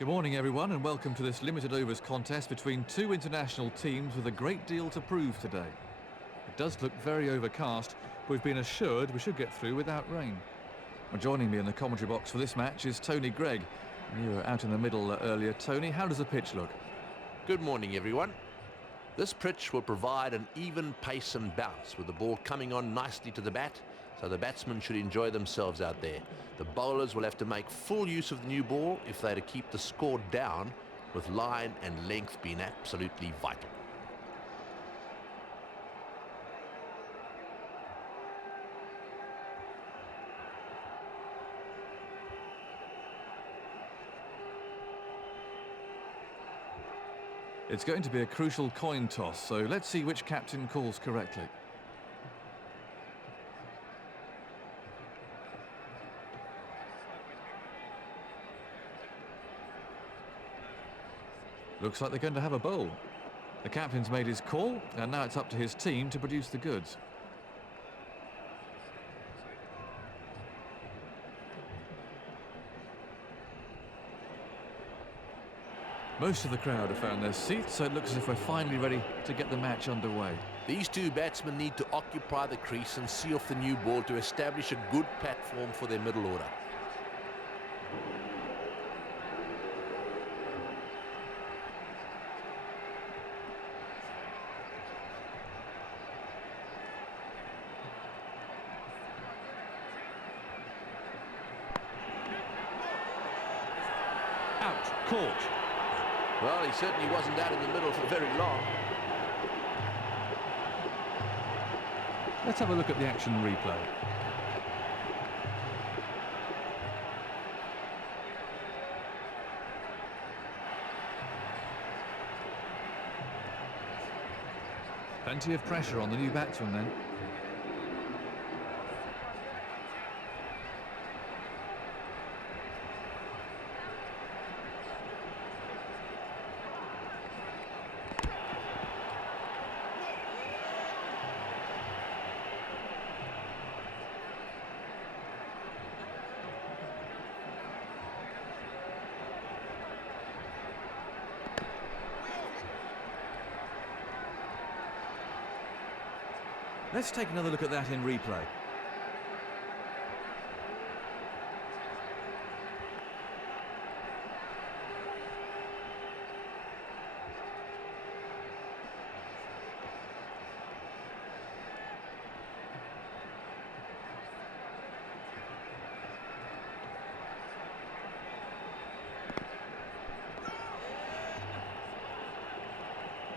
Good morning everyone and welcome to this limited overs contest between two international teams with a great deal to prove today. It does look very overcast, but we've been assured we should get through without rain. Well, joining me in the commentary box for this match is Tony Gregg. And you were out in the middle earlier. Tony, how does the pitch look? Good morning everyone. This pitch will provide an even pace and bounce with the ball coming on nicely to the bat, so the batsmen should enjoy themselves out there. The bowlers will have to make full use of the new ball if they're to keep the score down, with line and length being absolutely vital. It's going to be a crucial coin toss, so let's see which captain calls correctly. Looks like they're going to have a bowl. The captain's made his call, and now it's up to his team to produce the goods. Most of the crowd have found their seats, so it looks as if we're finally ready to get the match underway. These two batsmen need to occupy the crease and see off the new ball to establish a good platform for their middle order. Out, caught. Well, he certainly wasn't out in the middle for very long. Let's have a look at the action replay. Plenty of pressure on the new batsman then. Let's take another look at that in replay.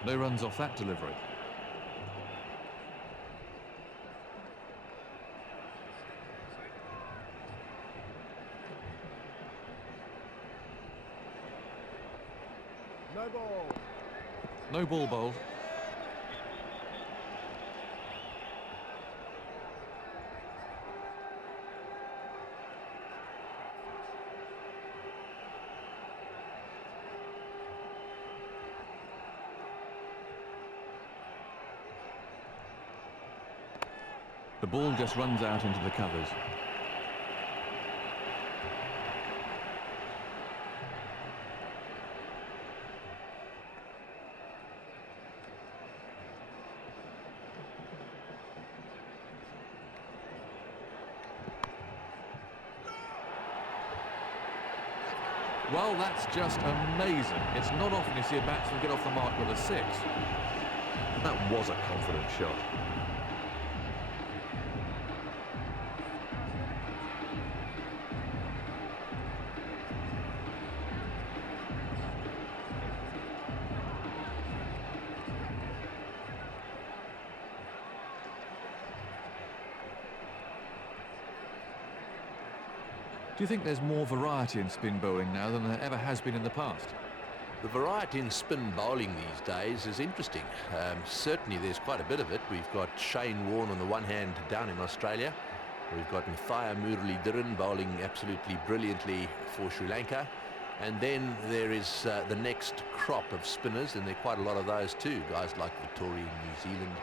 No runs off that delivery. No ball. No ball bowled. The ball just runs out into the covers. Well, that's just amazing. It's not often you see a batsman get off the mark with a six. That was a confident shot. Do you think there's more variety in spin bowling now than there ever has been in the past? The variety in spin bowling these days is interesting. Certainly there's quite a bit of it. We've got Shane Warne on the one hand down in Australia. We've got Mathaya Muralidharan bowling absolutely brilliantly for Sri Lanka. And then there is the next crop of spinners, and there are quite a lot of those too. Guys like Victoria in New Zealand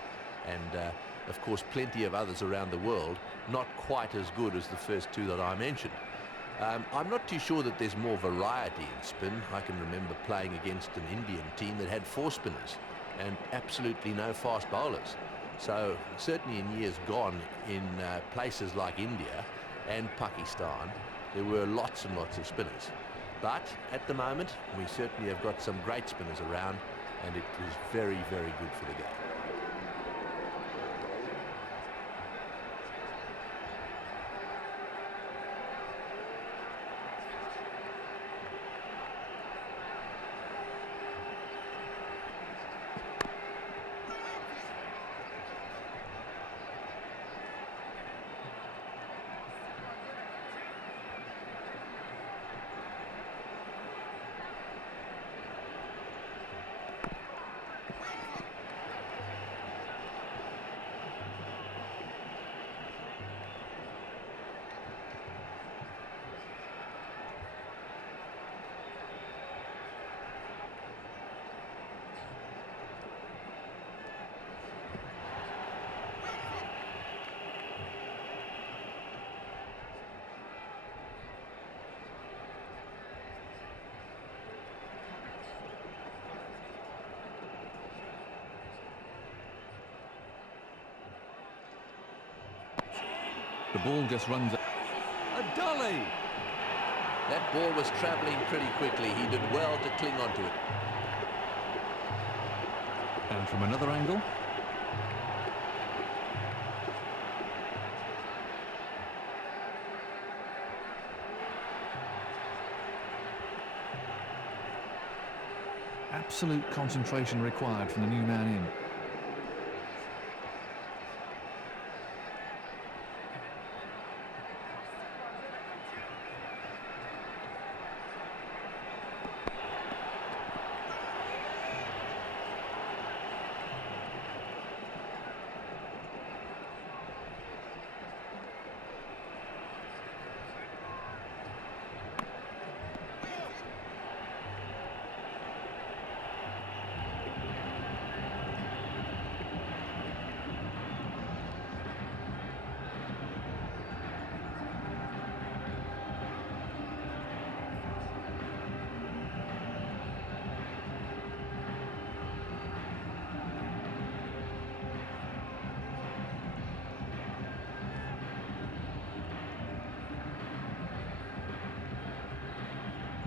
and of course plenty of others around the world, not quite as good as the first two that I mentioned. I'm not too sure that there's more variety in spin. I can remember playing against an Indian team that had 4 spinners and absolutely no fast bowlers. So certainly in years gone, in places like India and Pakistan, there were lots and lots of spinners. But at the moment, we certainly have got some great spinners around, and it is very, very good for the game. The ball just runs. A dolly! That ball was travelling pretty quickly. He did well to cling onto it. And from another angle. Absolute concentration required from the new man in.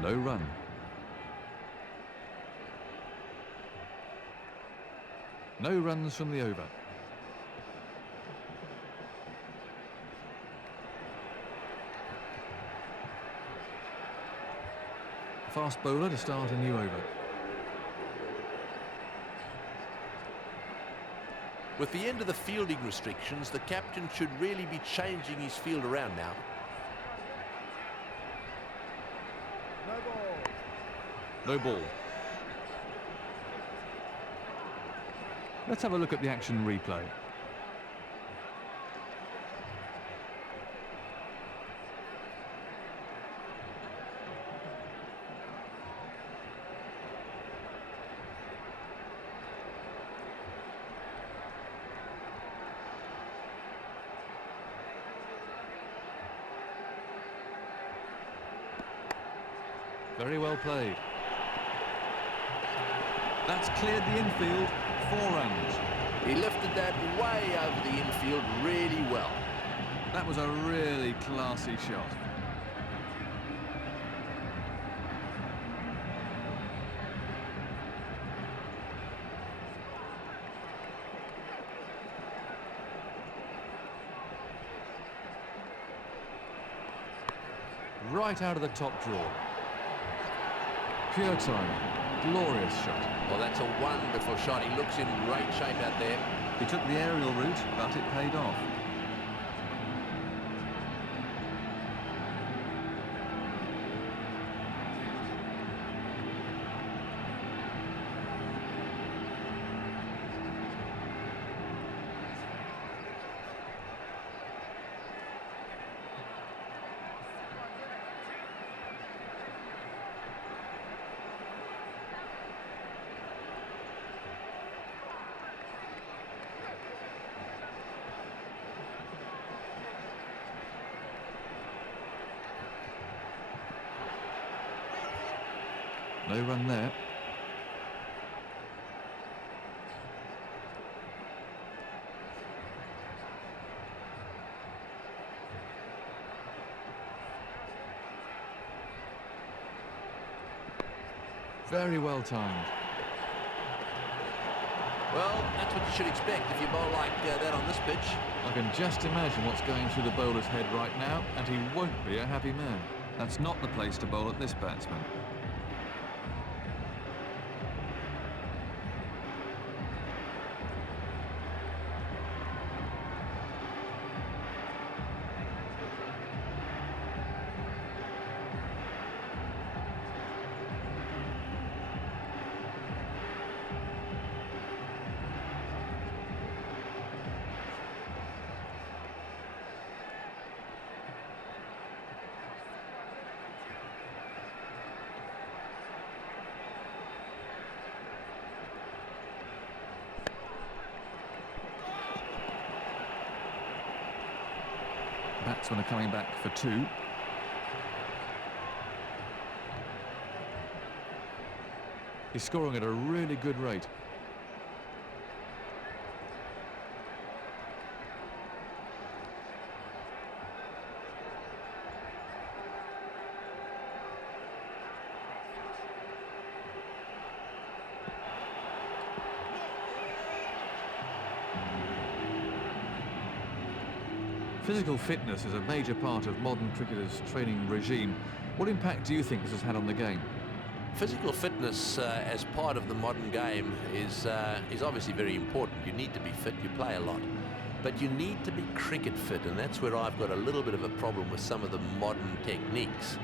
No run. No runs from the over. Fast bowler to start a new over. With the end of the fielding restrictions, the captain should really be changing his field around now. No ball. Let's have a look at the action replay. Very well played. That's cleared the infield. 4 runs. He lifted that way over the infield really well. That was a really classy shot. Right out of the top drawer. Pure timing. Glorious shot. Well, that's a wonderful shot. He looks in great shape out there. He took the aerial route, but it paid off. No run there. Very well timed. Well, that's what you should expect if you bowl like that on this pitch. I can just imagine what's going through the bowler's head right now, and he won't be a happy man. That's not the place to bowl at this batsman. Batsmen are coming back for two. He's scoring at a really good rate. Physical fitness is a major part of modern cricketers' training regime. What impact do you think this has had on the game? Physical fitness as part of the modern game is obviously very important. You need to be fit, you play a lot. But you need to be cricket fit, and that's where I've got a little bit of a problem with some of the modern techniques.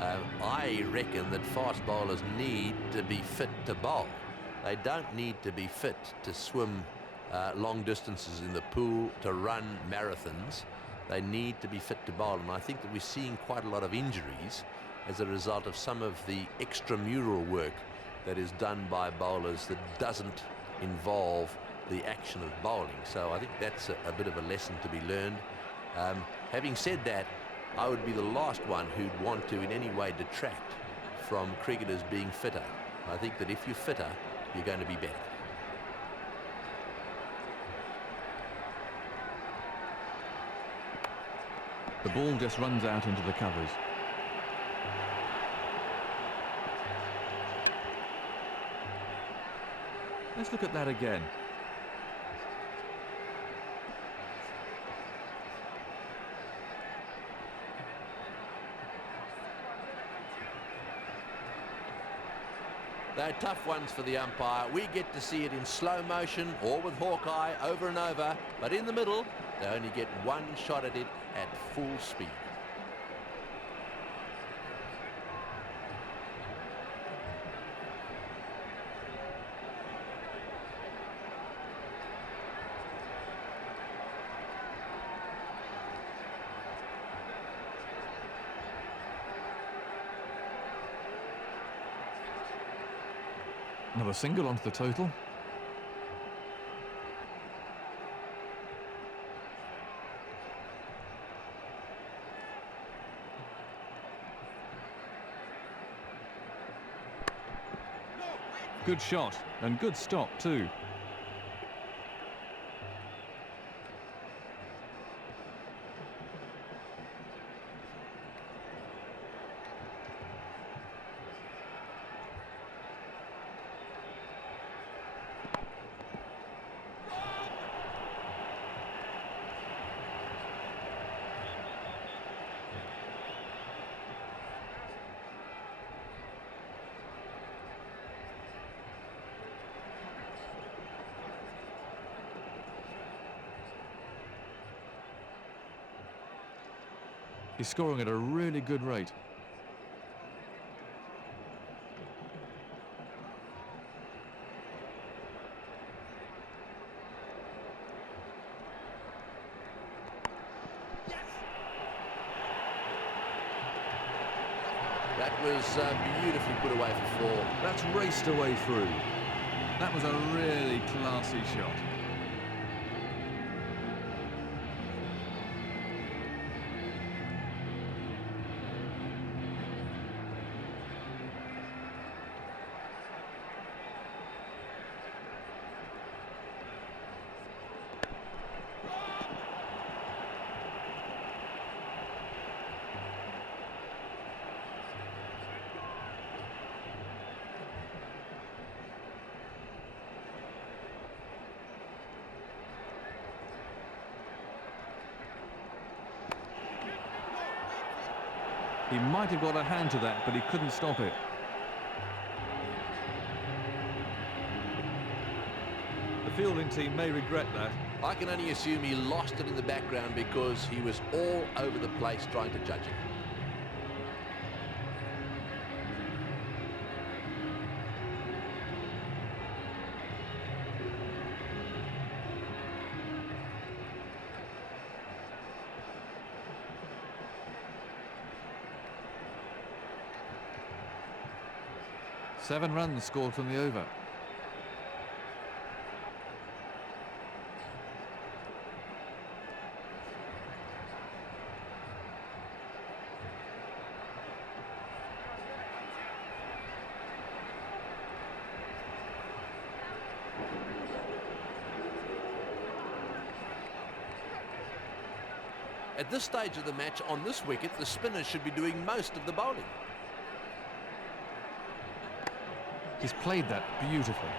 I reckon that fast bowlers need to be fit to bowl. They don't need to be fit to swim long distances in the pool, to run marathons. They need to be fit to bowl, and I think that we're seeing quite a lot of injuries as a result of some of the extramural work that is done by bowlers that doesn't involve the action of bowling. So I think that's a bit of a lesson to be learned. Having said that, I would be the last one who'd want to in any way detract from cricketers being fitter. I think that if you're fitter, you're going to be better. The ball just runs out into the covers. Let's look at that again. They're tough ones for the umpire. We get to see it in slow motion or with Hawkeye over and over, but in the middle they only get one shot at it at full speed. Another single onto the total. Good shot and good stop too. He's scoring at a really good rate. That was beautifully put away for four. That's raced away through. That was a really classy shot. He might have got a hand to that, but he couldn't stop it. The fielding team may regret that. I can only assume he lost it in the background because he was all over the place trying to judge it. Seven runs scored from the over. At this stage of the match, on this wicket, the spinners should be doing most of the bowling. He's played that beautifully.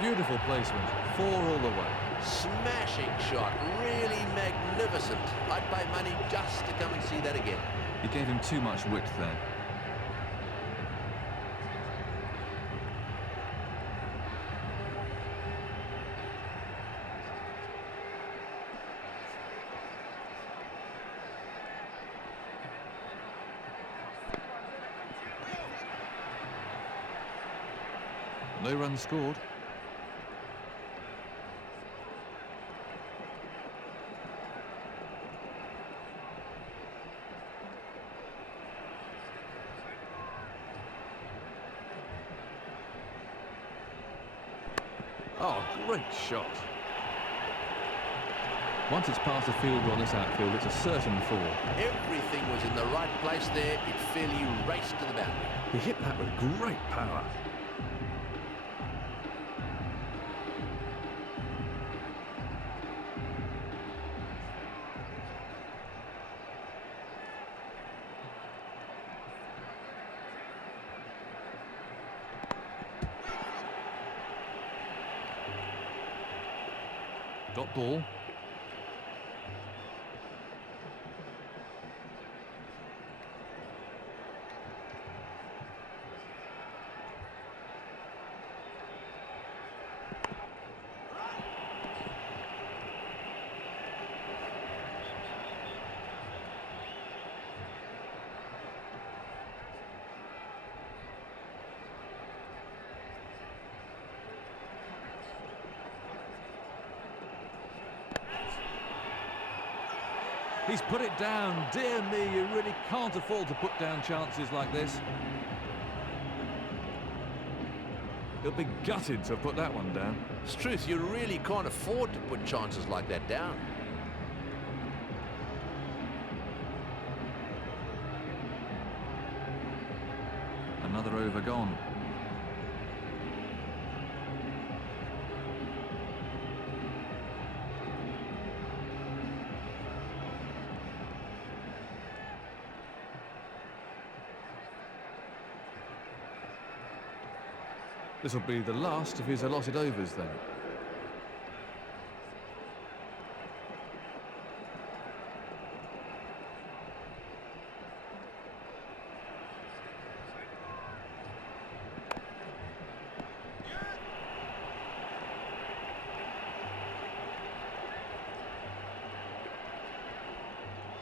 Beautiful placement, 4 all the way. Smashing shot, really magnificent. I'd pay money just to come and see that again. He gave him too much width there. No runs scored. Oh, great shot. Once it's past the fielder on this outfield, it's a certain four. Everything was in the right place there. It fairly raced to the boundary. He hit that with great power. Dot ball. He's put it down. Dear me, you really can't afford to put down chances like this. He'll be gutted to have put that one down. It's truth, you really can't afford to put chances like that down. Another over gone. This will be the last of his allotted overs then.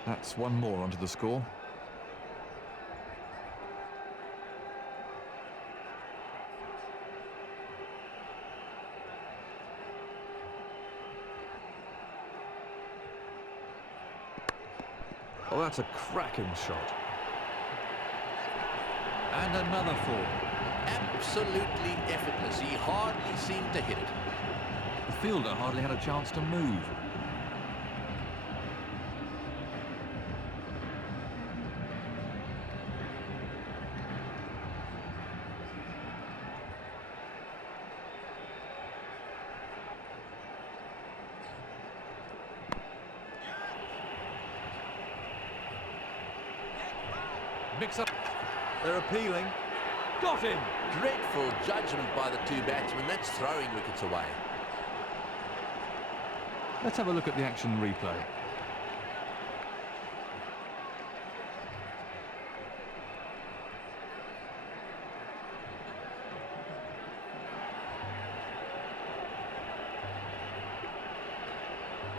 That's one more onto the score. Oh, that's a cracking shot. And another four. Absolutely effortless. He hardly seemed to hit it. The fielder hardly had a chance to move. Mix up. They're appealing. Got him! Dreadful judgment by the two batsmen. That's throwing wickets away. Let's have a look at the action replay.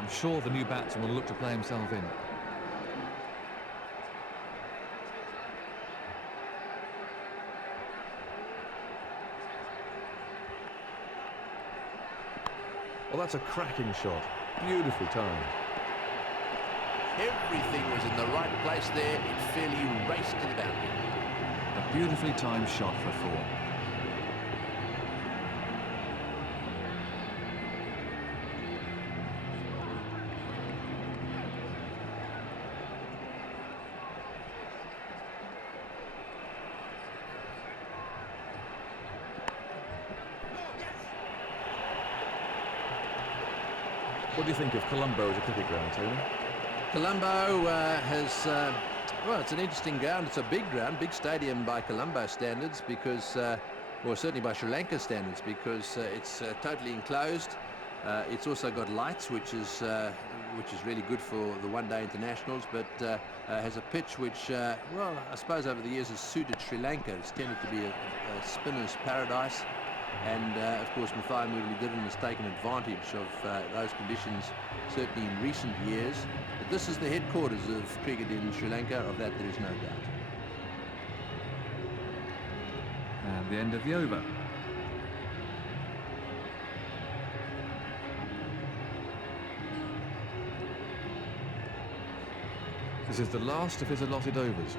I'm sure the new batsman will look to play himself in. Well, that's a cracking shot. Beautifully timed. Everything was in the right place there. It fairly raced to the boundary. A beautifully timed shot for 4. What do you think of Colombo as a cricket ground, Tony? Colombo well, it's an interesting ground. It's a big ground, big stadium by Colombo standards because, or certainly by Sri Lanka standards, because it's totally enclosed. It's also got lights, which is really good for the one-day internationals, but has a pitch which, well, I suppose over the years has suited Sri Lanka. It's tended to be a spinner's paradise. And of course Mathai Muralidharan has taken advantage of those conditions certainly in recent years. But this is the headquarters of cricket in Sri Lanka, of that there is no doubt. And the end of the over. This is the last of his allotted overs.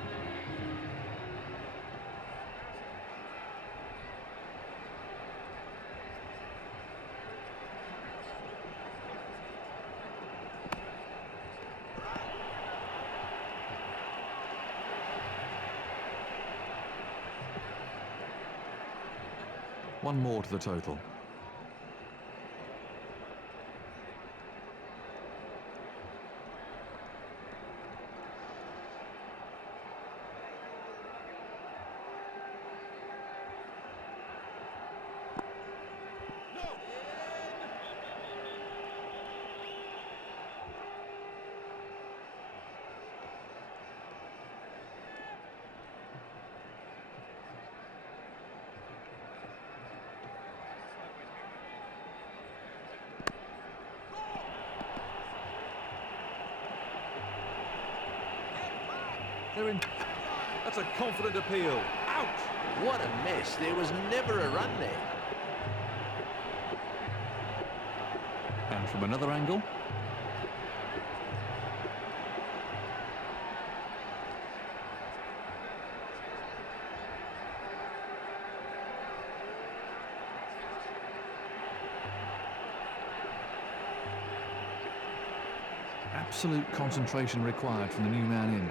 One more to the total. They're in. That's a confident appeal. Out! What a mess. There was never a run there. And from another angle. Absolute concentration required from the new man in.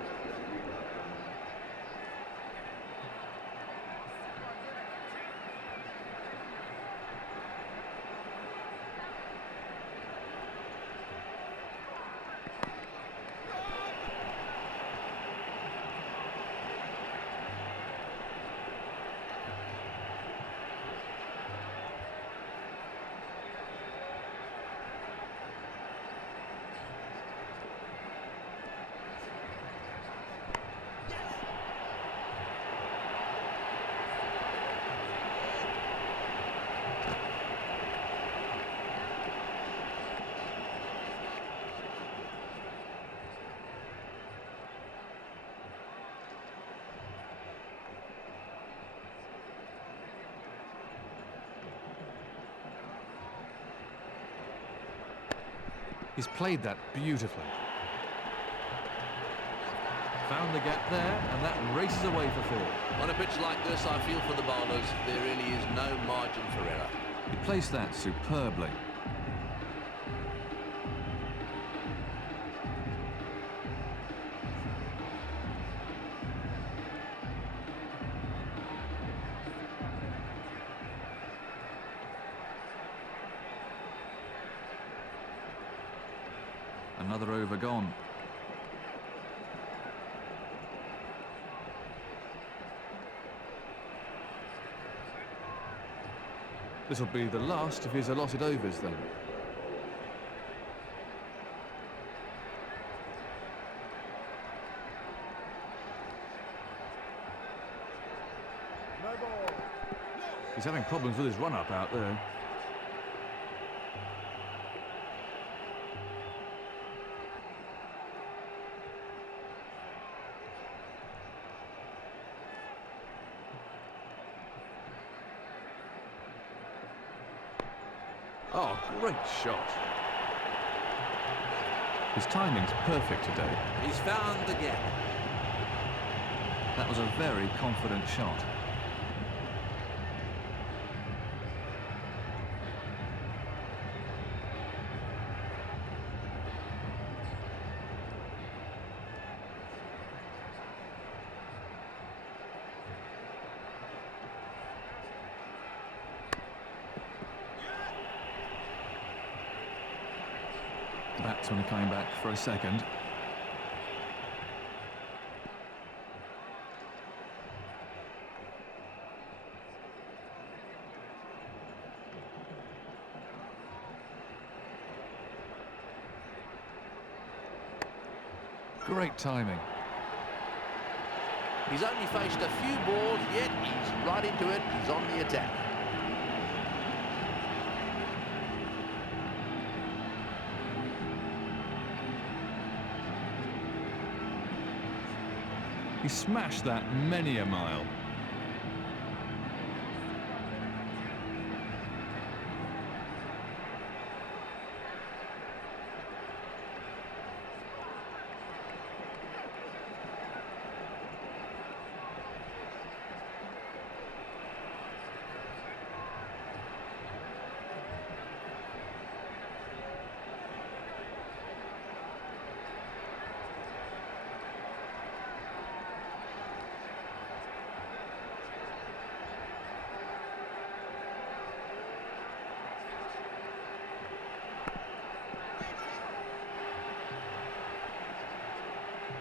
He's played that beautifully. Found the gap there, and that races away for 4. On a pitch like this, I feel for the bowlers, there really is no margin for error. He placed that superbly. Another over gone. This will be the last of his allotted overs then. No ball. He's having problems with his run-up out there. Oh, great shot. His timing's perfect today. He's found the gap. That was a very confident shot. The batsman coming back for a second. Great timing. He's only faced a few balls, yet he's right into it. He's on the attack. He smashed that many a mile.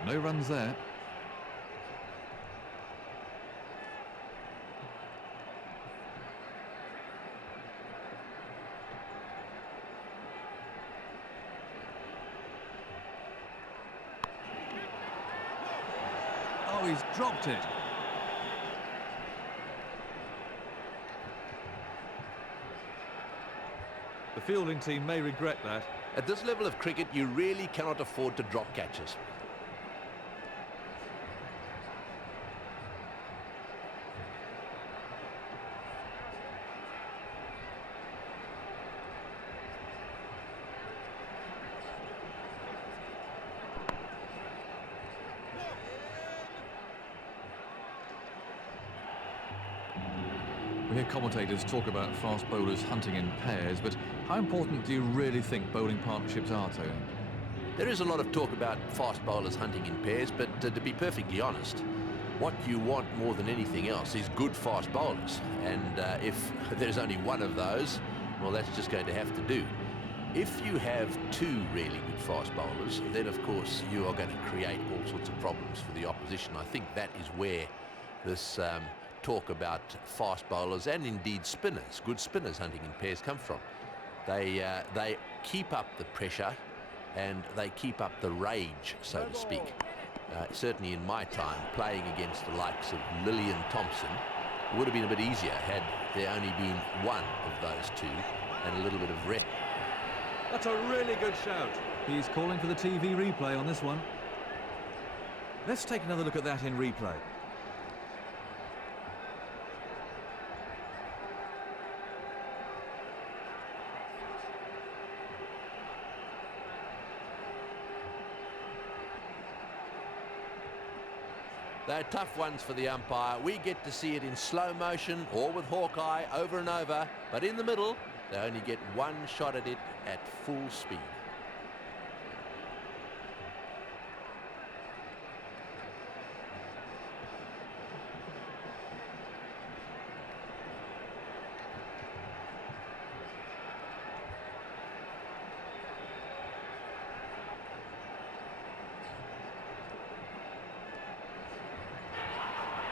No runs there. Oh, he's dropped it. The fielding team may regret that. At this level of cricket, you really cannot afford to drop catches. We hear commentators talk about fast bowlers hunting in pairs, but how important do you really think bowling partnerships are, Tony? There is a lot of talk about fast bowlers hunting in pairs, but to be perfectly honest, what you want more than anything else is good fast bowlers. And if there's only one of those, well, that's just going to have to do. If you have two really good fast bowlers, then of course you are going to create all sorts of problems for the opposition. I think that is where this talk about fast bowlers and indeed spinners, good spinners hunting in pairs, come from. They keep up the pressure and they keep up the rage, so to speak. Certainly in my time, playing against the likes of Lillian Thompson, it would have been a bit easier had there only been one of those two and a little bit of rest. That's a really good shout. He's calling for the TV replay on this one. Let's take another look at that in replay. They're tough ones for the umpire. We get to see it in slow motion or with Hawkeye over and over, but in the middle, they only get one shot at it at full speed.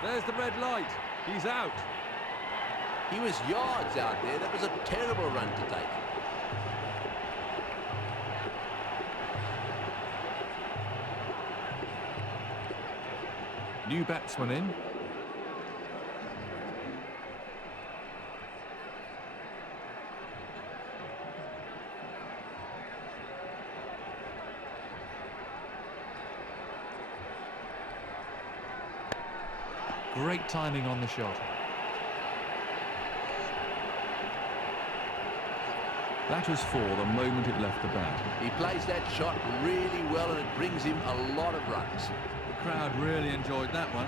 There's the red light. He's out. He was yards out there. That was a terrible run to take. New batsman in. Great timing on the shot. That was four the moment it left the bat. He plays that shot really well and it brings him a lot of runs. The crowd really enjoyed that one.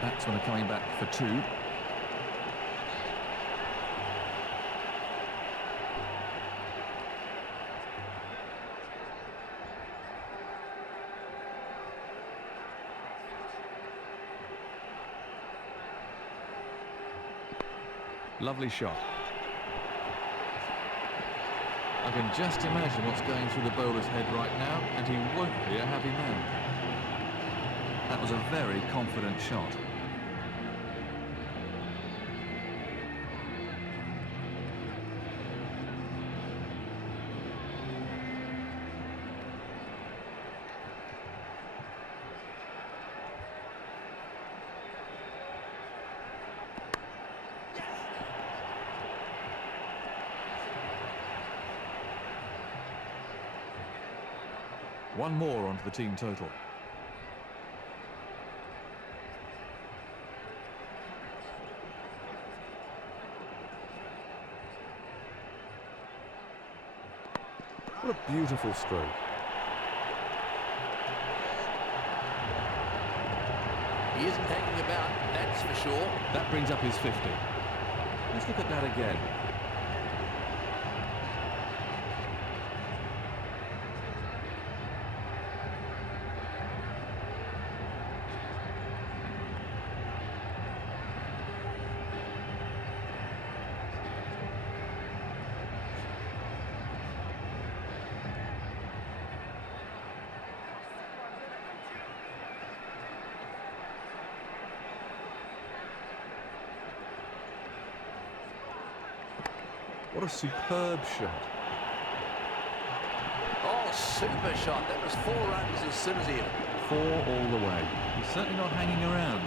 Batsmen are coming back for two. Lovely shot. I can just imagine what's going through the bowler's head right now, and he won't be a happy man. That was a very confident shot. One more onto the team total. What a beautiful stroke. He isn't hanging about, that's for sure. That brings up his 50. Let's look at that again. What a superb shot. Oh, super shot. That was 4 runs as soon as he hit it. 4 all the way. He's certainly not hanging around.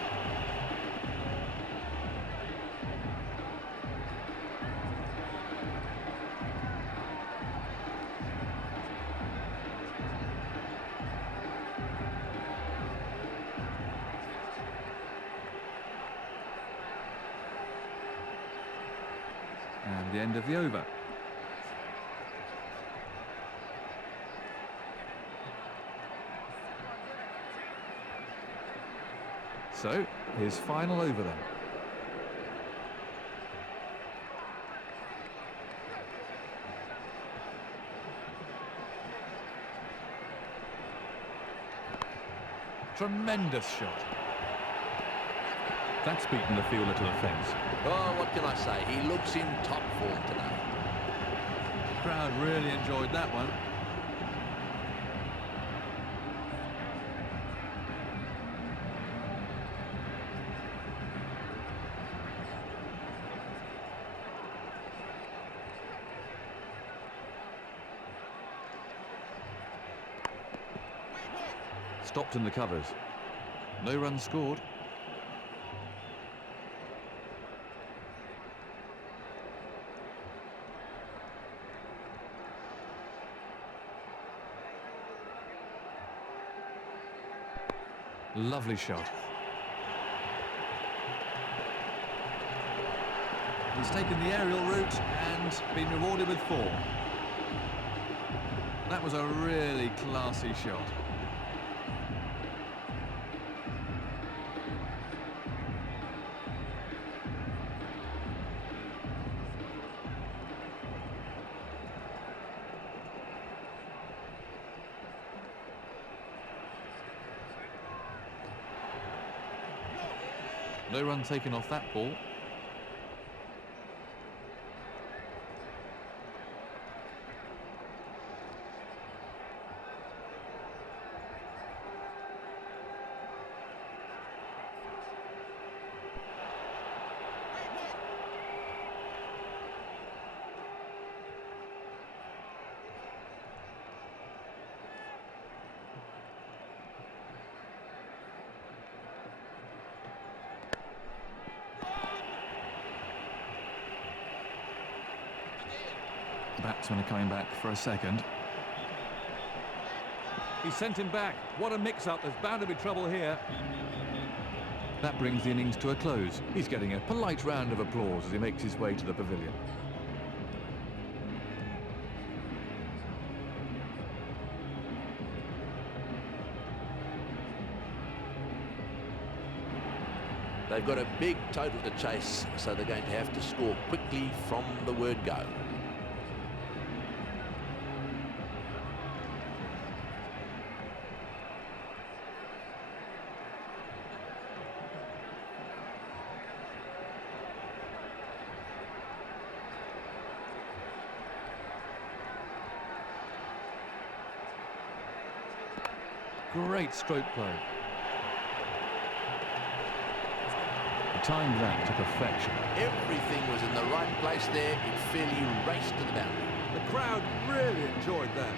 And the end of the over. So, his final over then. Tremendous shot. That's beaten the fielder to the fence. Oh, what can I say? He looks in top form today. The crowd really enjoyed that one. Stopped in the covers. No runs scored. Lovely shot. He's taken the aerial route and been rewarded with 4. That was a really classy shot. No run taken off that ball. Batsmen are coming back for a second. He sent him back. What a mix-up. There's bound to be trouble here. That brings the innings to a close. He's getting a polite round of applause as he makes his way to the pavilion. They've got a big total to chase, so they're going to have to score quickly from the word go. Great stroke play. Timed that to perfection. Everything was in the right place there. It fairly raced to the boundary. The crowd really enjoyed that.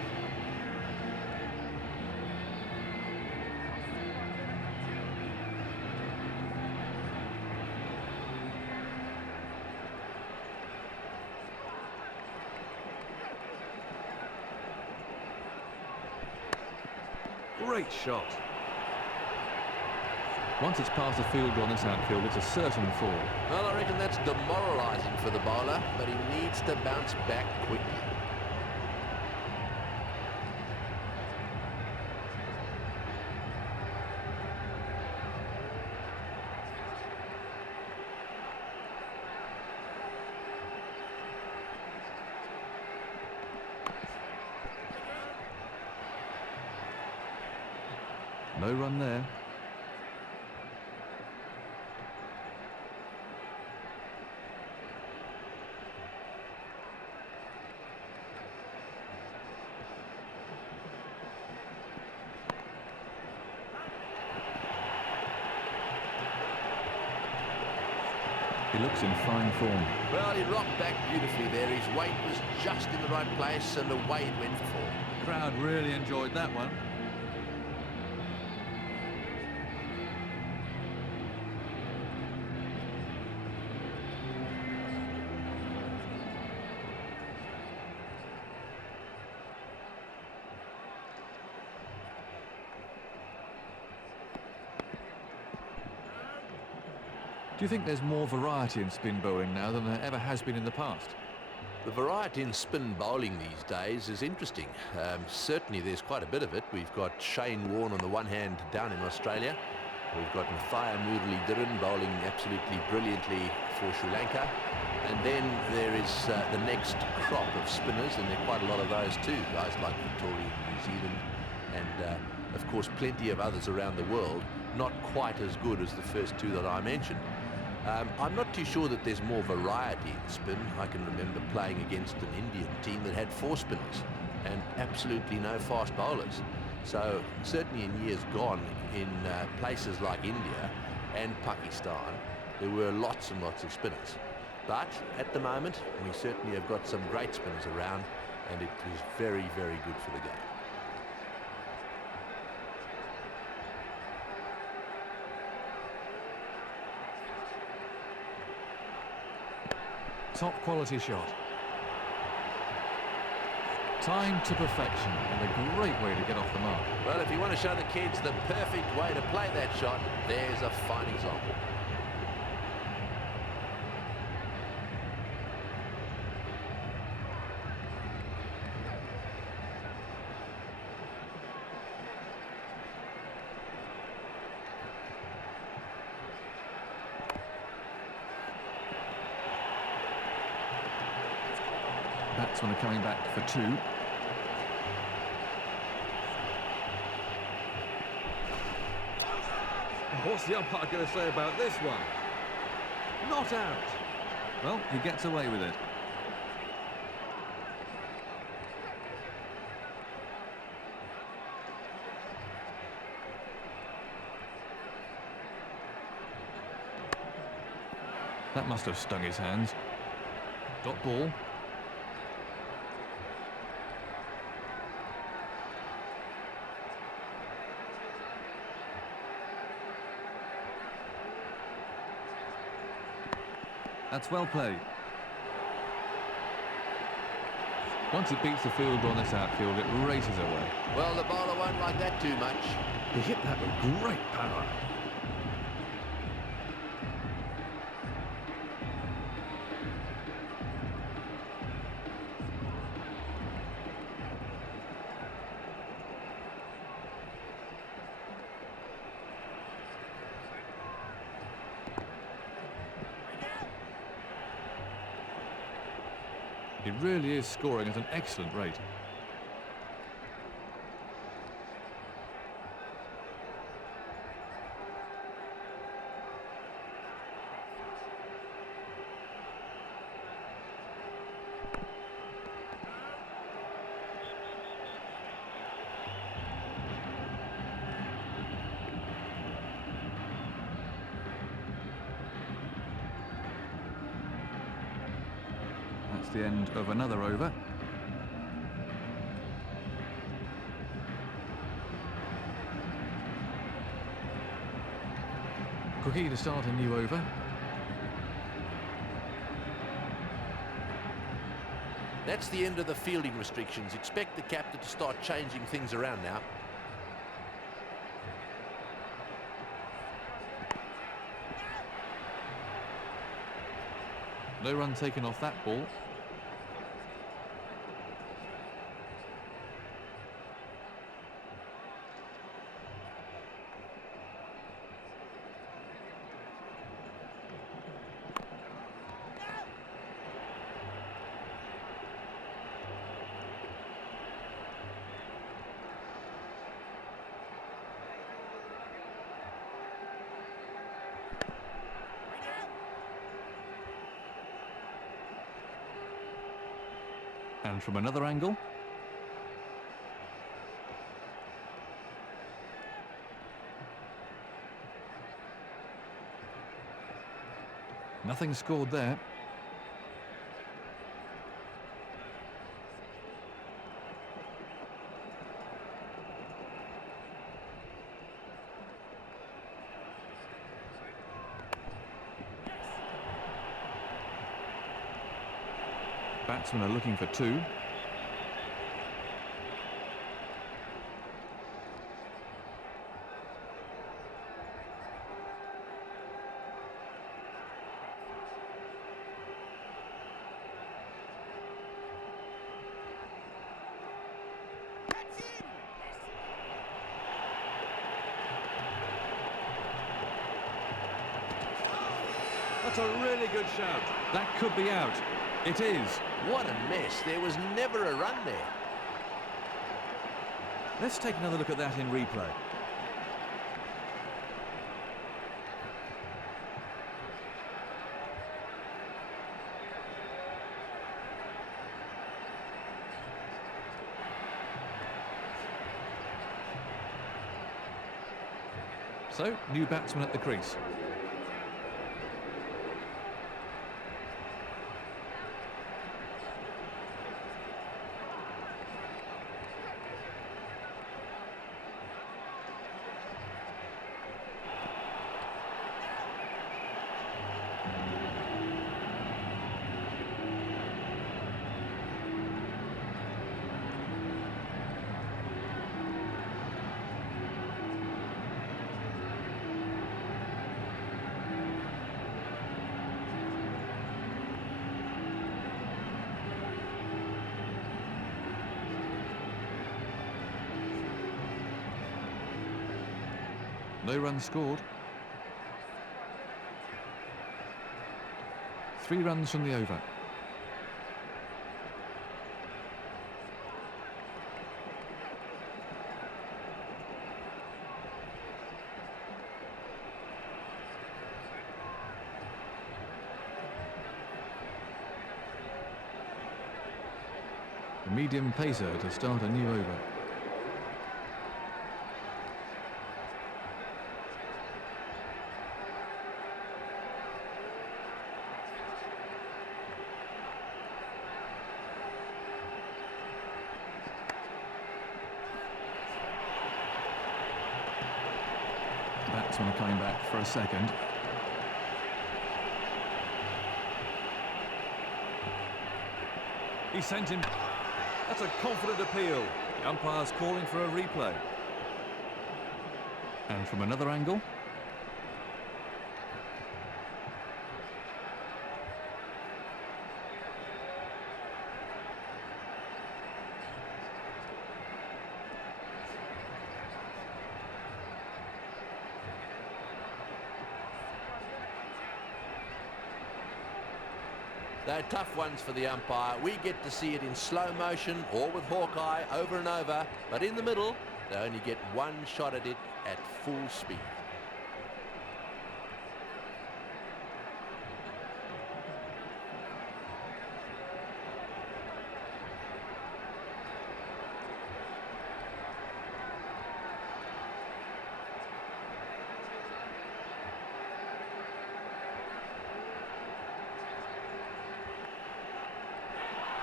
Great shot. Once it's past the fielder on this outfield, it's a certain fall. Well, I reckon that's demoralising for the bowler, but he needs to bounce back quickly. No run there. He looks in fine form. Well, he rocked back beautifully there. His weight was just in the right place and away it went for four. The crowd really enjoyed that one. Do you think there's more variety in spin bowling now than there ever has been in the past? The variety in spin bowling these days is interesting. Certainly there's quite a bit of it. We've got Shane Warne on the one hand down in Australia. We've got Mathia Muralidharan bowling absolutely brilliantly for Sri Lanka. And then there is the next crop of spinners, and there are quite a lot of those too. Guys like Victoria in New Zealand, and of course plenty of others around the world, not quite as good as the first two that I mentioned. I'm not too sure that there's more variety in spin. I can remember playing against an Indian team that had 4 spinners and absolutely no fast bowlers. So certainly in years gone, in places like India and Pakistan, there were lots and lots of spinners. But at the moment, we certainly have got some great spinners around, and it is very, very good for the game. Top quality shot. Timed to perfection, and a great way to get off the mark. Well, if you want to show the kids the perfect way to play that shot, there's a fine example. Batsmen are coming back for 2. What's the umpire going to say about this one? Not out. Well, he gets away with it. That must have stung his hands. Dot ball. That's well played. Once it beats the field on this outfield, it races away. Well, the bowler won't like that too much. He hit that with great power. He really is scoring at an excellent rate. That's the end of another over. Cookie to start a new over. That's the end of the fielding restrictions. Expect the captain to start changing things around now. No run taken off that ball. And from another angle. Nothing scored there. Batsmen are looking for two. That's a really good shout. That could be out. It is. What a mess. There was never a run there. Let's take another look at that in replay. So, new batsman at the crease. No runs scored. 3 runs from the over. A medium pacer to start a new over. Batsmen are coming back for a second. He sent him. That's a confident appeal. The umpire's calling for a replay. And from another angle. They're tough ones for the umpire. We get to see it in slow motion or with Hawkeye over and over, but in the middle they only get one shot at it at full speed.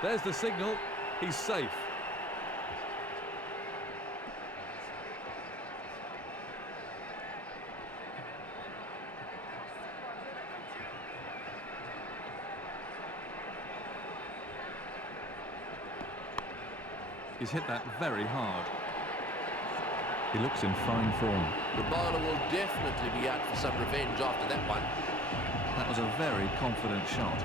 There's the signal. He's safe. He's hit that very hard. He looks in fine form. The bowler will definitely be out for some revenge after that one. That was a very confident shot.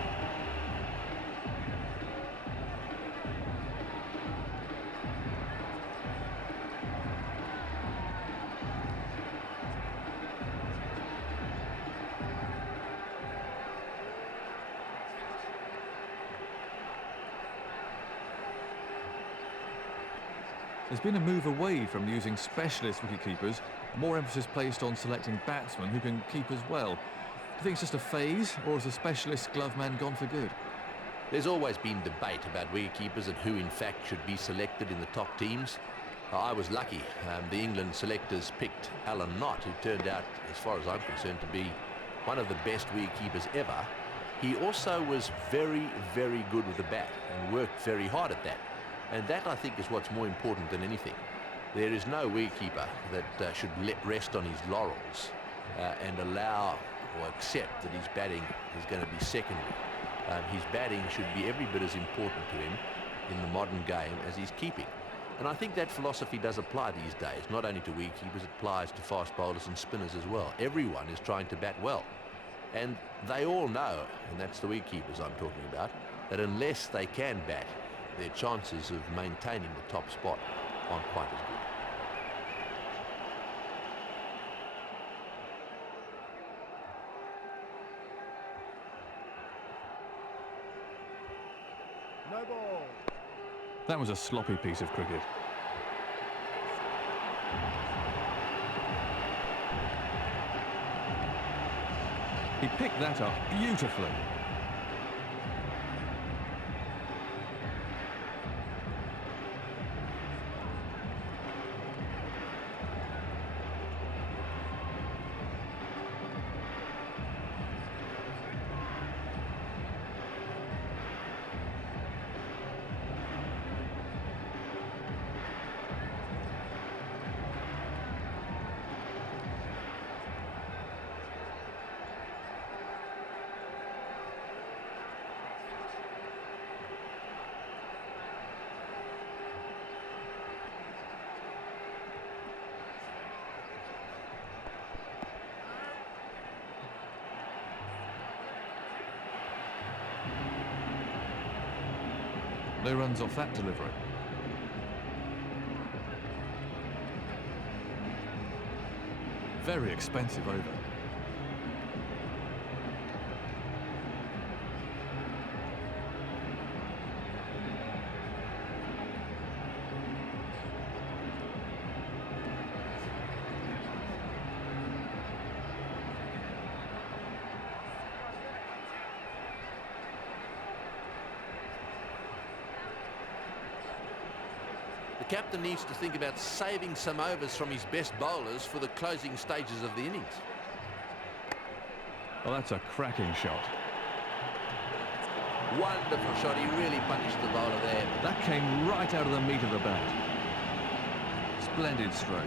There's been a move away from using specialist wicketkeepers, more emphasis placed on selecting batsmen who can keep as well. Do you think it's just a phase, or has the specialist glove man gone for good? There's always been debate about wicketkeepers and who in fact should be selected in the top teams. I was lucky. The England selectors picked Alan Knott, who turned out, as far as I'm concerned, to be one of the best wicketkeepers ever. He also was very, very good with the bat and worked very hard at that. And that, I think, is what's more important than anything. There is no wicketkeeper that should rest on his laurels and allow or accept that his batting is going to be secondary. His batting should be every bit as important to him in the modern game as his keeping. And I think that philosophy does apply these days, not only to wicketkeepers, it applies to fast bowlers and spinners as well. Everyone is trying to bat well. And they all know, and that's the wicketkeepers I'm talking about, that unless they can bat, their chances of maintaining the top spot aren't quite as good. No ball. That was a sloppy piece of cricket. He picked that up beautifully. No runs off that delivery. Very expensive over. The captain needs to think about saving some overs from his best bowlers for the closing stages of the innings. Well, that's a cracking shot. Wonderful shot. He really punished the bowler there. That came right out of the meat of the bat. Splendid stroke.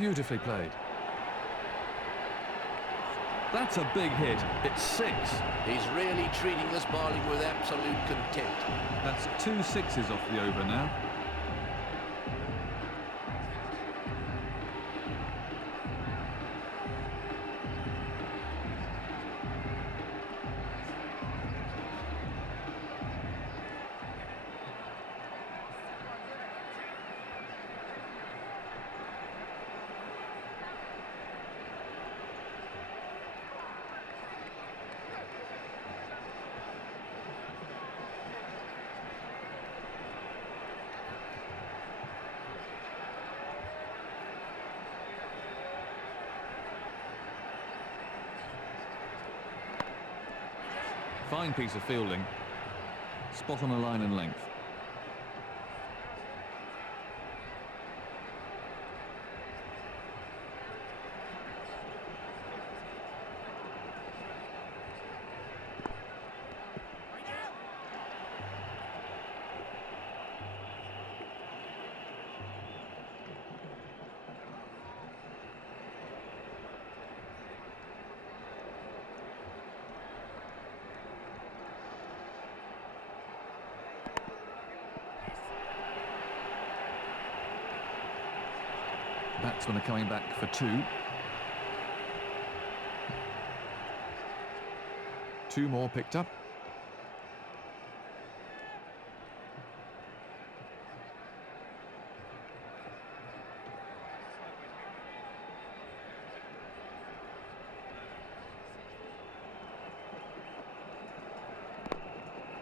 Beautifully played. That's a big hit. It's 6. He's really treating this bowling with absolute contempt. That's 2 sixes off the over now. Fine piece of fielding. Spot on a line and length. Batsmen are coming back for 2. 2 more picked up.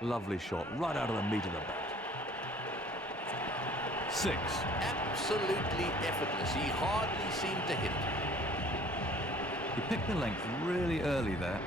Lovely shot, right out of the meat of the bat. 6. Absolutely effortless. He hardly seemed to hit it. He picked the length really early there.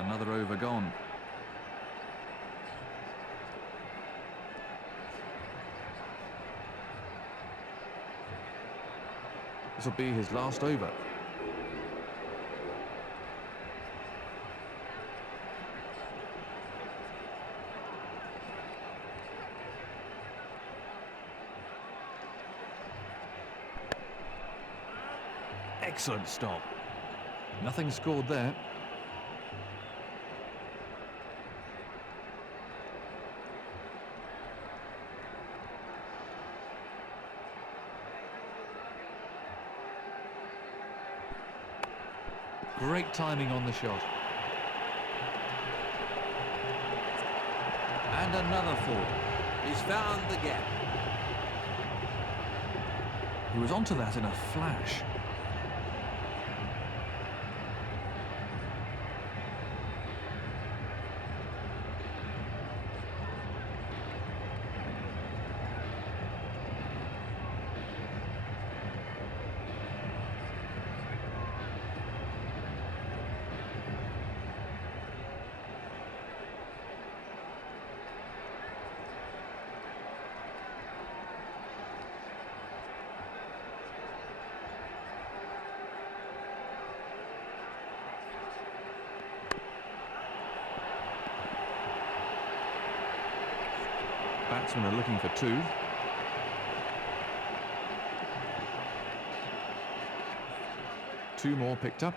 Another over gone. This will be his last over. Excellent stop. Nothing scored there. Great timing on the shot. And another 4. He's found the gap. He was onto that in a flash. Batsmen are looking for 2. Two more picked up.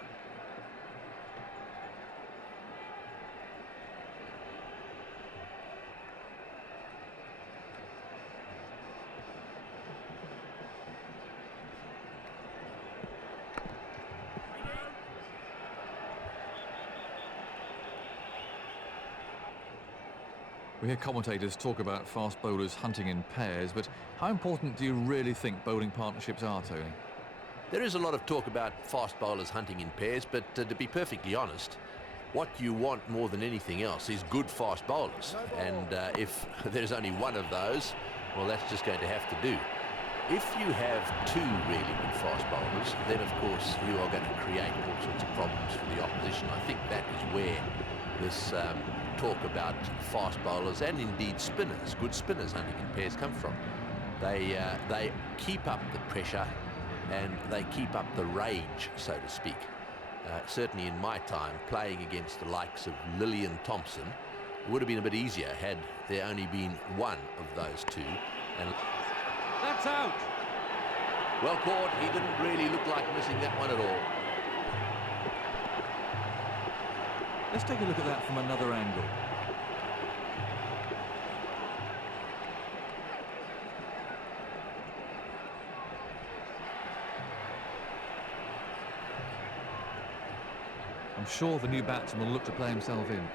We hear commentators talk about fast bowlers hunting in pairs, but how important do you really think bowling partnerships are, Tony? There is a lot of talk about fast bowlers hunting in pairs, but to be perfectly honest, what you want more than anything else is good fast bowlers. And if there's only one of those, well, that's just going to have to do. If you have two really good fast bowlers, then of course you are going to create all sorts of problems for the opposition. I think that is where this talk about fast bowlers and indeed spinners, good spinners hunting in pairs, come from. They keep up the pressure and they keep up the rage, so to speak. Certainly in my time, playing against the likes of Lillian Thompson, it would have been a bit easier had there only been one of those two. And That's out. well caught. He didn't really look like missing that one at all. Let's take a look at that from another angle. I'm sure the new batsman will look to play himself in.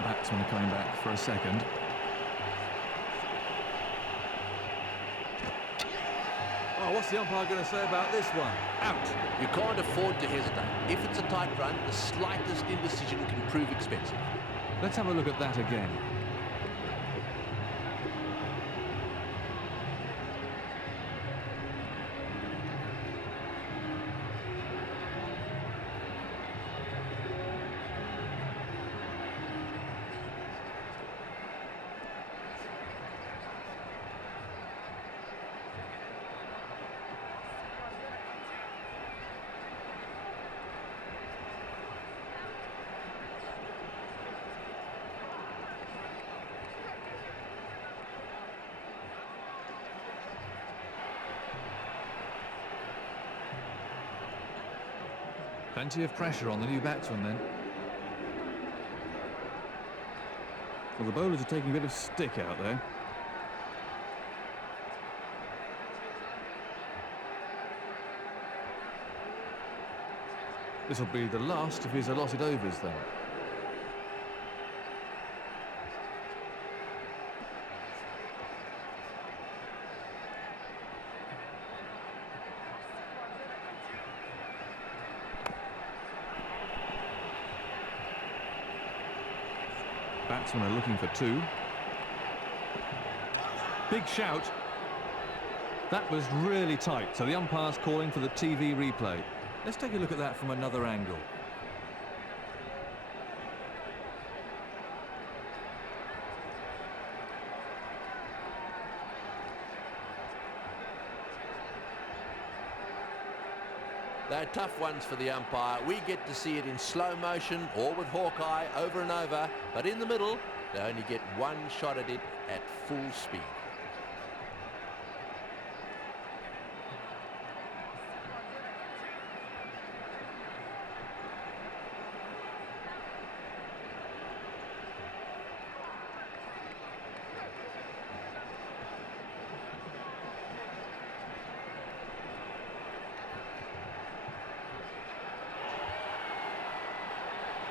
Batsmen are coming back for a second. Oh, what's the umpire going to say about this one? Out. You can't afford to hesitate. If it's a tight run, the slightest indecision can prove expensive. Let's have a look at that again. Plenty of pressure on the new batsman then. Well, the bowlers are taking a bit of stick out there. This will be the last of his allotted overs then. Batsmen are looking for two. Big shout. That was really tight, so the umpire's calling for the TV replay. Let's take a look at that from another angle. They're tough ones for the umpire. We get to see it in slow motion or with Hawkeye over and over, but in the middle, they only get one shot at it at full speed.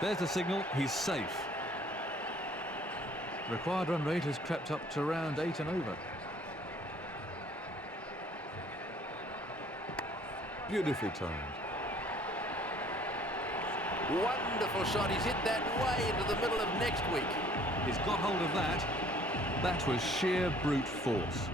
There's the signal, he's safe. The required run rate has crept up to around 8 and over. Beautifully timed. Wonderful shot. He's hit that way into the middle of next week. He's got hold of that. That was sheer brute force.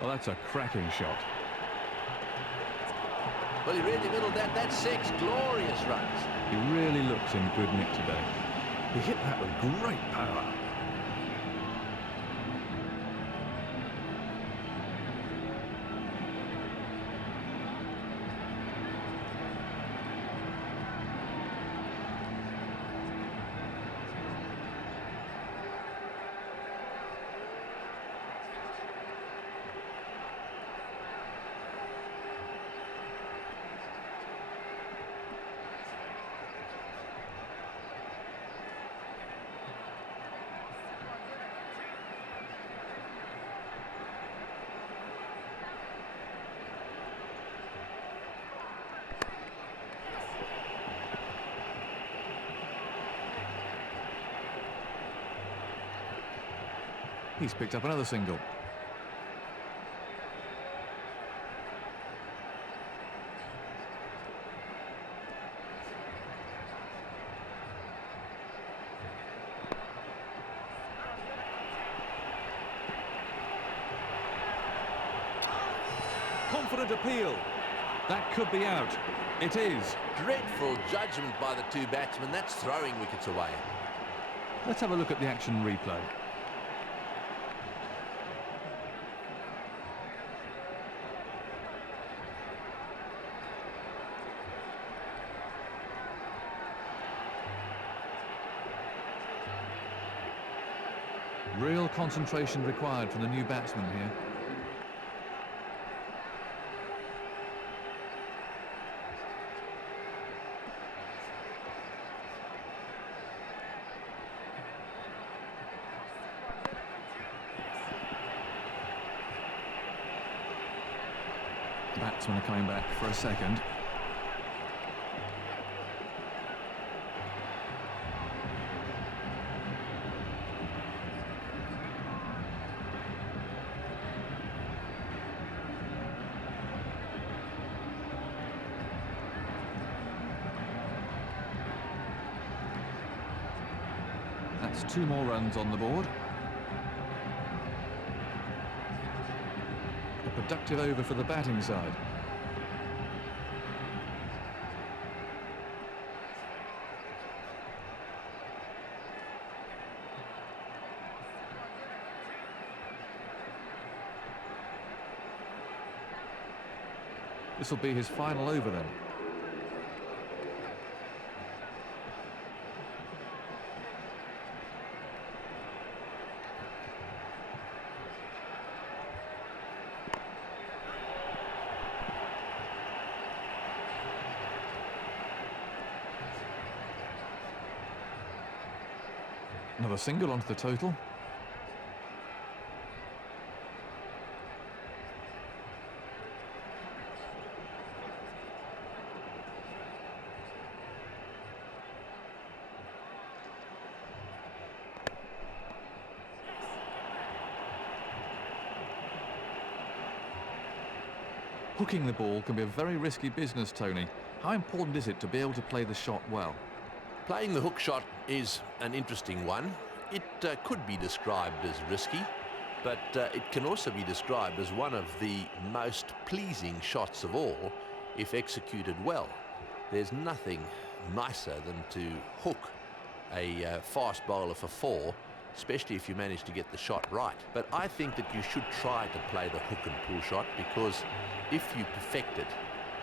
Well, that's a cracking shot. Well, he really middled that. That's 6 glorious runs. He really looks in good nick today. He hit that with great power. He's picked up another single. Confident appeal. That could be out. It is. Dreadful judgment by the two batsmen. That's throwing wickets away. Let's have a look at the action replay. Real concentration required from the new batsman here. The batsmen are coming back for a second. That's 2 more runs on the board. A productive over for the batting side. This will be his final over then. Another single onto the total. Hooking the ball can be a very risky business, Tony. How important is it to be able to play the shot well? Playing the hook shot is an interesting one. It could be described as risky, but it can also be described as one of the most pleasing shots of all if executed well. There's nothing nicer than to hook a fast bowler for 4, especially if you manage to get the shot right. But I think that you should try to play the hook and pull shot, because if you perfect it,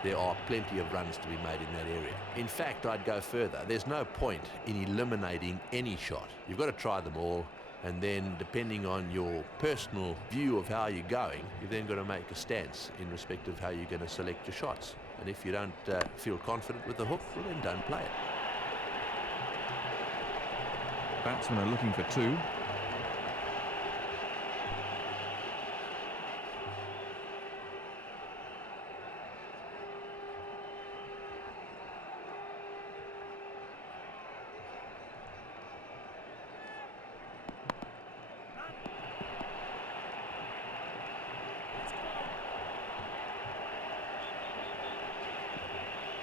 there are plenty of runs to be made in that area. In fact, I'd go further. There's no point in eliminating any shot. You've got to try them all, and then depending on your personal view of how you're going, you've then got to make a stance in respect of how you're going to select your shots. And if you don't feel confident with the hook, well, then don't play it. Batsmen are looking for 2.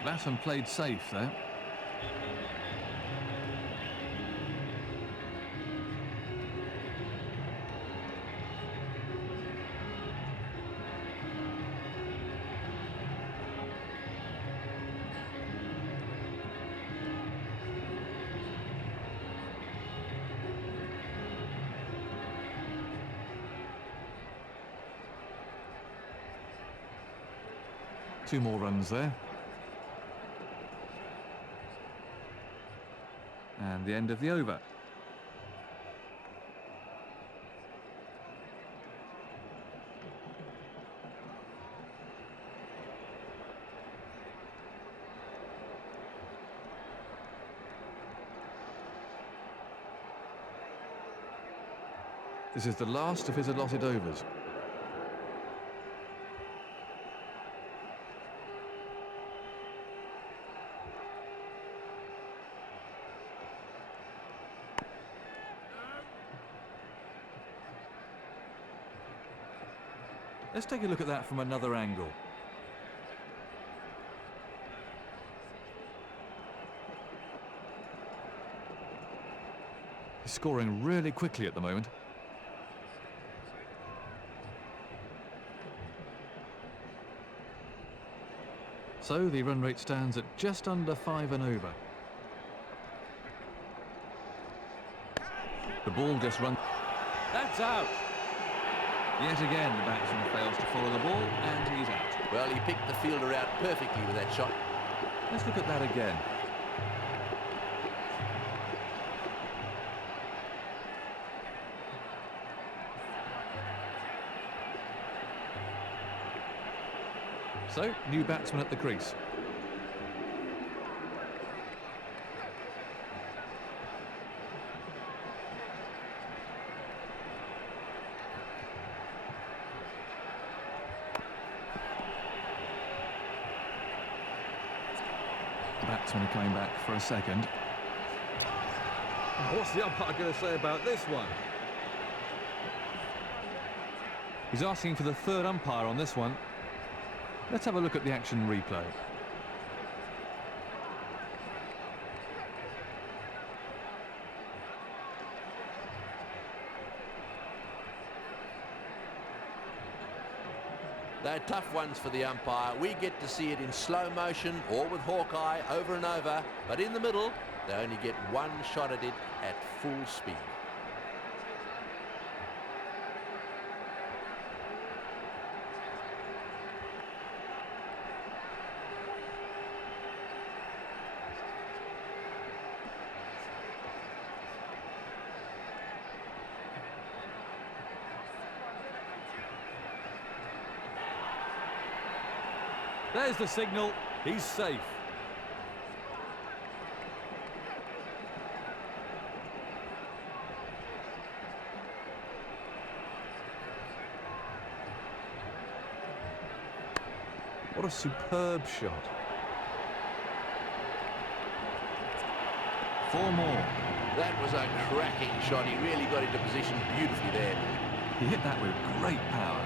Batsman played safe there. 2 more runs there. And the end of the over. This is the last of his allotted overs. Let's take a look at that from another angle. He's scoring really quickly at the moment. So the run rate stands at just under 5 and over. The ball just runs. That's out. Yet again, the batsman fails to follow the ball, and he's out. Well, he picked the fielder out perfectly with that shot. Let's look at that again. So, new batsman at the crease. The batsman coming back for a second. What's the umpire going to say about this one? He's asking for the third umpire on this one. Let's have a look at the action replay. They're tough ones for the umpire. We get to see it in slow motion or with Hawkeye over and over, but in the middle, they only get one shot at it at full speed. There's the signal. He's safe. What a superb shot. 4 more. That was a cracking shot. He really got into position beautifully there. He hit that with great power.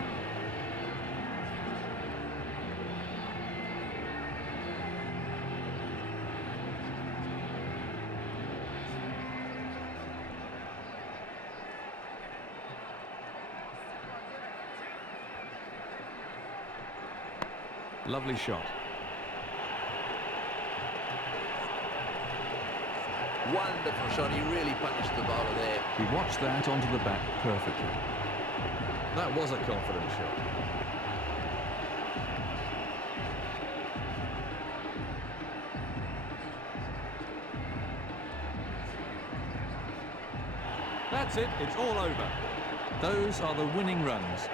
Lovely shot. Wonderful shot. He really punished the bowler there. He watched that onto the bat perfectly. That was a confident shot. That's it. It's all over. Those are the winning runs.